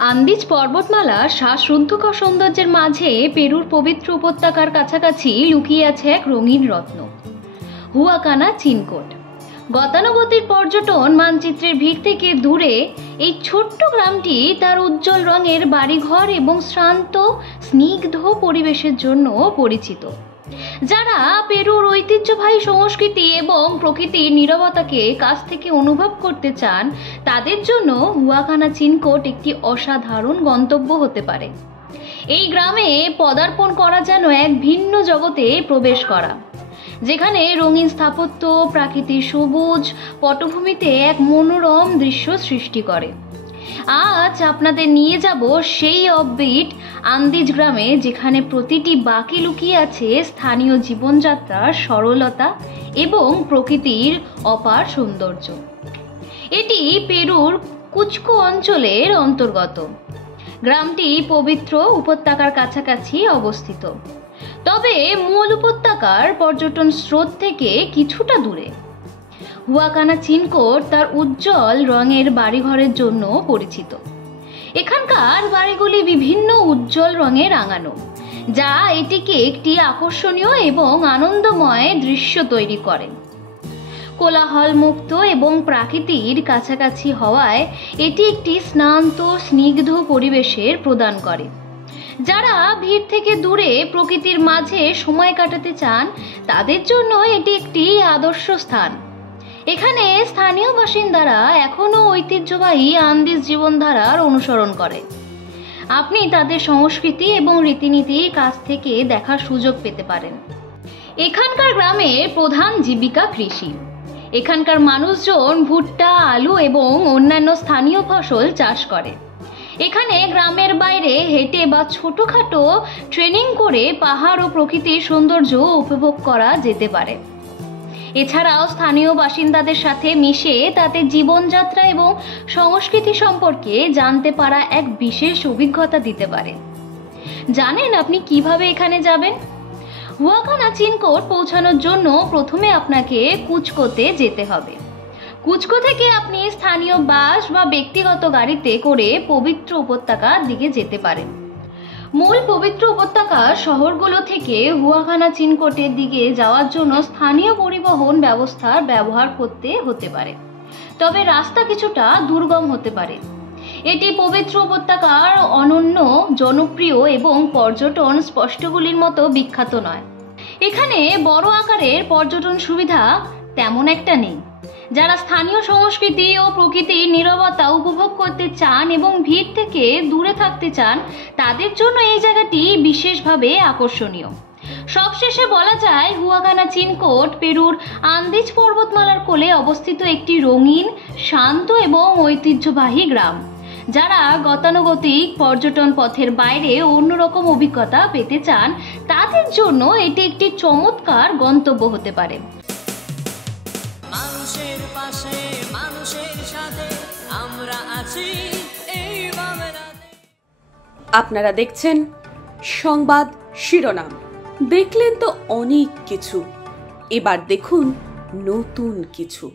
Andes পর্বতমালা শ্বাসরুদ্ধকর সৌন্দর্যের মাঝে পেরুর পবিত্র উপত্যকার কাছাকাছি লুকিয়ে আছে এক রঙিন রত্ন, হুয়াকানা চিনকোট। গতানুগতিক পর্যটন মানচিত্রের ভিড় থেকে দূরে এই ছোট্ট গ্রামটি তার উজ্জ্বল রঙের বাড়িঘর এবং শান্ত স্নিগ্ধ পরিবেশের জন্য পরিচিত। যারা পেরুর ঐতিহ্যবাহী সংস্কৃতি এবং প্রকৃতির নীরবতাকে কাছ থেকে অনুভব করতে চান, তাদের জন্য হুয়াকানা চিনকোট একটি অসাধারণ গন্তব্য হতে পারে। এই গ্রামে পদার্পণ করা যেন এক ভিন্ন জগতে প্রবেশ করা, যেখানে রঙিন স্থাপত্য প্রাকৃতিক সবুজ পটভূমিতে এক মনোরম দৃশ্য সৃষ্টি করে। আজ আপনাদের নিয়ে যাব সেই অফবিট আন্দিজ গ্রামে, যেখানে প্রতিটি বাঁকে লুকিয়ে আছে স্থানীয় জীবনযাত্রার সরলতা এবং প্রকৃতির অপার সৌন্দর্য। এটি পেরুর কুচকো অঞ্চলের অন্তর্গত। গ্রামটি পবিত্র উপত্যকার কাছাকাছি অবস্থিত, তবে মূল উপত্যকার পর্যটন স্রোত থেকে কিছুটা দূরে। হুয়াকানা চিনকোট তার উজ্জ্বল রঙের বাড়িঘরের জন্য পরিচিত। এখানকার বাড়িগুলি বিভিন্ন উজ্জ্বল রঙে রাঙানো, যা এটিকে একটি আকর্ষণীয় এবং আনন্দময় দৃশ্য তৈরি করে। কোলাহল মুক্ত এবং প্রাকৃতির কাছাকাছি হওয়ায় এটি একটি শান্ত স্নিগ্ধ পরিবেশের প্রদান করে। যারা ভিড় থেকে দূরে প্রকৃতির মাঝে সময় কাটাতে চান, তাদের জন্য এটি একটি আদর্শ স্থান। এখানে স্থানীয় বাসিন্দারা এখনও ঐতিহ্যবাহী আন্দিজ জীবনধারার অনুসরণ করে। আপনি তাদের সংস্কৃতি এবং রীতিনীতির কাছ থেকে দেখার সুযোগ পেতে পারেন। এখানকার গ্রামের প্রধান জীবিকা কৃষি। এখানকার মানুষজন ভুট্টা, আলু এবং অন্যান্য স্থানীয় ফসল চাষ করে। এখানে গ্রামের বাইরে হেঁটে বা ছোটখাটো ট্রেনিং করে পাহাড় ও প্রকৃতির সৌন্দর্য উপভোগ করা যেতে পারে। এছাড়াও স্থানীয় বাসিন্দাদের সাথে মিশে তাদের জীবনযাত্রা এবং সংস্কৃতি সম্পর্কে জানতে পারা এক বিশেষ অভিজ্ঞতা দিতে পারে। জানেন আপনি কিভাবে এখানে যাবেন? হুয়াকানা চিনকোট পৌঁছানোর জন্য প্রথমে আপনাকে কুচকোতে যেতে হবে। কুচকো থেকে আপনি স্থানীয় বাস বা ব্যক্তিগত গাড়িতে করে পবিত্র উপত্যকার দিকে যেতে পারেন। মূল পবিত্র উপত্যকার শহরগুলো থেকে হুয়াকানা চিনকোটের দিকে যাওয়ার জন্য স্থানীয় পরিবহন ব্যবস্থার ব্যবহার করতে হতে পারে, তবে রাস্তা কিছুটা দুর্গম হতে পারে। এটি পবিত্র উপত্যকার অনন্য, জনপ্রিয় এবং পর্যটন স্পষ্টগুলির মতো বিখ্যাত নয়। এখানে বড় আকারের পর্যটন সুবিধা তেমন একটা নেই। যারা স্থানীয় সংস্কৃতি ও প্রকৃতির নীরবতা উপভোগ করতে চান এবং ভিড় থেকে দূরে থাকতে চান, তাদের জন্য এই জায়গাটি বিশেষভাবে আকর্ষণীয়। সবশেষে বলা যায়, হুয়াকানা চিনকোট পেরুর আন্দিজ পর্বতমালার কোলে অবস্থিত একটি রঙিন, শান্ত এবং ঐতিহ্যবাহী গ্রাম। যারা গতানুগতিক পর্যটন পথের বাইরে অন্যরকম অভিজ্ঞতা পেতে চান, তাদের জন্য এটি একটি চমৎকার গন্তব্য হতে পারে। মানুষের পাশে, মানুষের সাথে আমরা আছি এই বাংলাতে। আপনারা দেখছেন সংবাদ শিরোনাম। দেখলেন তো অনেক কিছু, এবার দেখুন নতুন কিছু।